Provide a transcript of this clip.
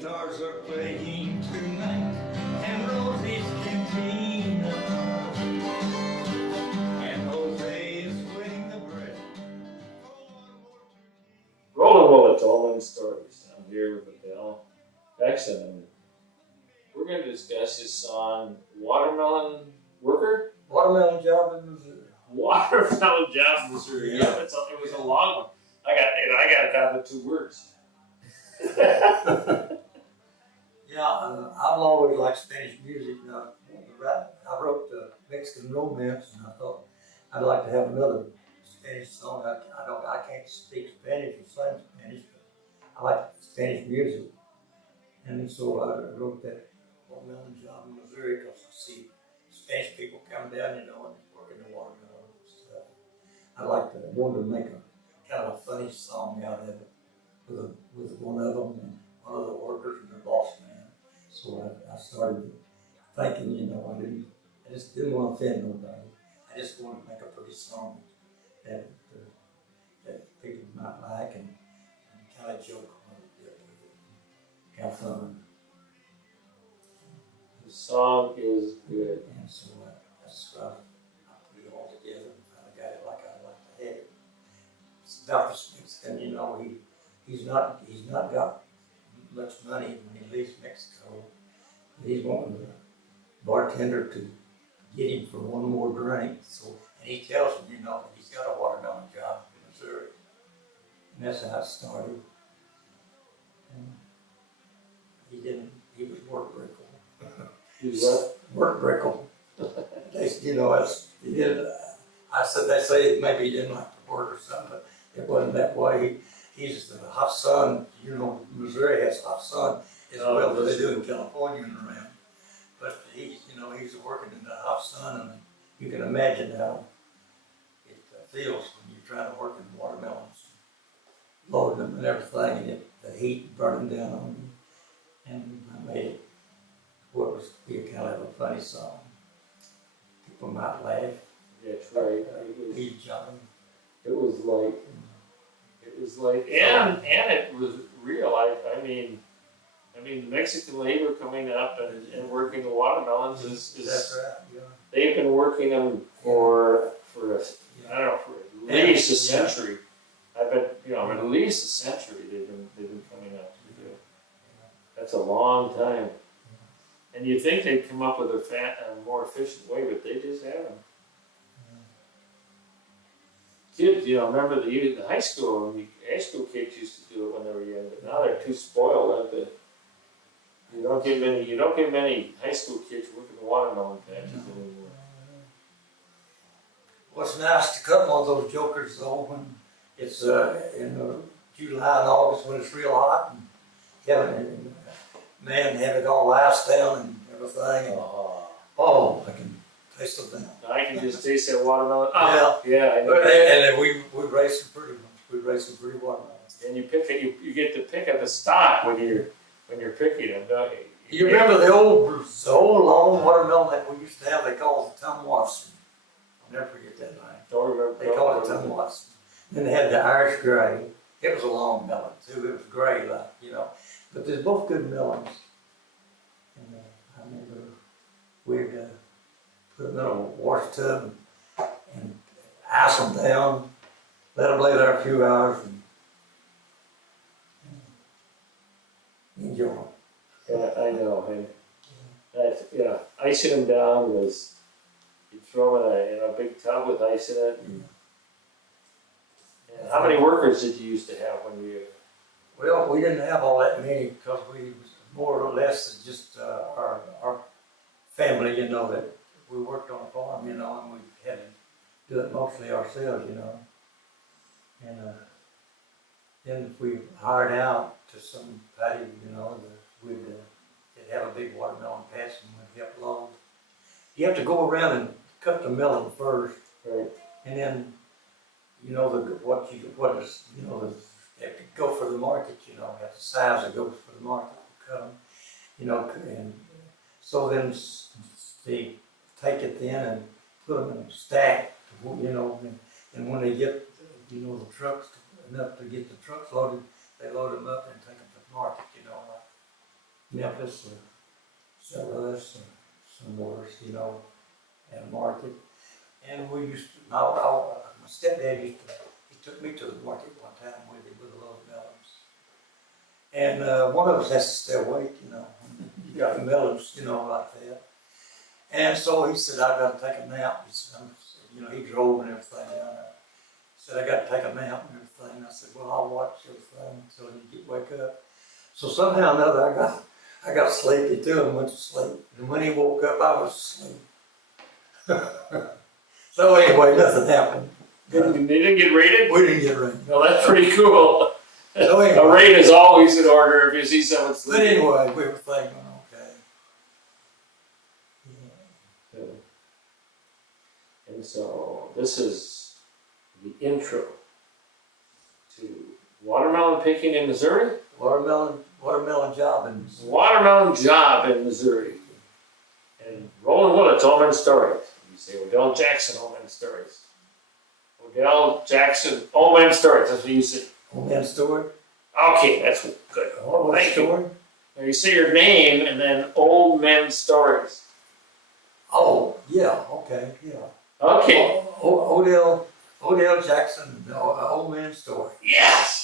guitars are playing tonight, and Rosie's cantina, and Jose is splitting the bread. Roland Willits, All Stories. I'm here with Odell Jackson, and we're going to discuss his song "Watermelon Worker." Watermelon Job in Missouri. Watermelon Job in Missouri. Yeah, it was a long one. I got it down to 2 words. Yeah, I've always liked Spanish music. I wrote the Mexican Romance, and I thought I'd like to have another Spanish song. I can't speak Spanish or sing Spanish, but I like Spanish music, and so I wrote that Watermelon Job in Missouri because I see Spanish people come down, and working the watermelon and stuff. I wanted to make a kind of a funny song out of it with one of them and one of the workers and the boss man. So I started thinking, I just didn't want to offend nobody. I just wanted to make a pretty song that people might like and kind of joke a little bit with it, have fun. The song is good. And so that's why I put it all together and kind of got it like I like to have it. It's about this Mexican, he's not got much money when he leaves Mexico. He's wanting the bartender to get him for one more drink. So, and he tells him, that he's got a watermelon job in Missouri. And that's how it started. And he was work brickle. He was what? Work brickle. I said, they say maybe he didn't like to work or something, but it wasn't that way. He's the hot sun, Missouri has hot sun as well as they do in California and around. But he's working in the hot sun, and you can imagine how it feels when you're trying to work in watermelons, loading them and everything, and the heat burning down on you. And I made it what was be a kind of a funny song. People might laugh. That's right. He's jolly. It was like, and it was real. I mean, the Mexican labor coming up and working the watermelons is That's right. Yeah. They've been working them for at least a century. I bet at least a century they've been coming up to do. That's a long time. And you'd think they'd come up with a more efficient way, but they just haven't. Kids, remember the high school kids used to do it when they were young, but now they're too spoiled. You don't get many high school kids working the watermelon patches anymore. What's nice to cut one of those jokers though when it's in July and August when it's real hot and have it all iced down and everything. And, I can taste it now. I can just taste that watermelon. Yeah. I know. And then we raised some pretty ones. We raised some pretty watermelons. And you get to pick at the stock when you're picking them, don't you? You remember the old long watermelon that we used to have? They called it Tom Watson. I'll never forget that name. Don't remember. They called it Tom Watson. Then they had the Irish Grey. It was a long melon too. It was gray, but they're both good melons. And I remember we'd put them in a wash tub and ice them down, let them lay there a few hours, and enjoy them. Yeah, I know. And icing them down was you throw them in a big tub with ice in it. And how many workers did you used to have when you? Well, we didn't have all that many because we was more or less just our family, that we worked on a farm, and we had to do it mostly ourselves, And then if we hired out to somebody, we'd have a big watermelon patch and we'd help load. You have to go around and cut the melon first, Right. and then you have to go for the market, at the size that goes for the market, cut them, and so then they take it then and put them in a stack, and when they get, the trucks enough to get the trucks loaded, they load them up and take them to the market, Memphis, St. Louis, and some worse, you know, and market. And we used to, my stepdad used to, he took me to the market one time with him with a load of melons. And one of us has to stay awake, you know. You got the melons, you know, like that. And so he said, I got to take a nap. He said, you know, he drove and everything down there. He said, I got to take a nap and everything. I said, well, I'll watch everything until you wake up. So somehow or another, I got sleepy too and went to sleep. And when he woke up, I was asleep. So anyway, nothing happened. They didn't get raided? We didn't get raided. No, that's pretty cool. So A anyway, raid is always in order if you see someone but sleeping. anyway, we were thinking, okay. Yeah. And so this is the intro to watermelon picking in Missouri. Watermelon job and Watermelon job in Missouri. And Roland Willits, OMS stories. You say Odell Jackson, OMS stories. Odell Jackson, OMS stories. That's what you say. Old Man Story. Okay, that's good. Old Man Thank you. Story. Now you say your name and then old men stories. Oh, yeah, okay, yeah. Okay. Odell Jackson, Old Man Story. Yes.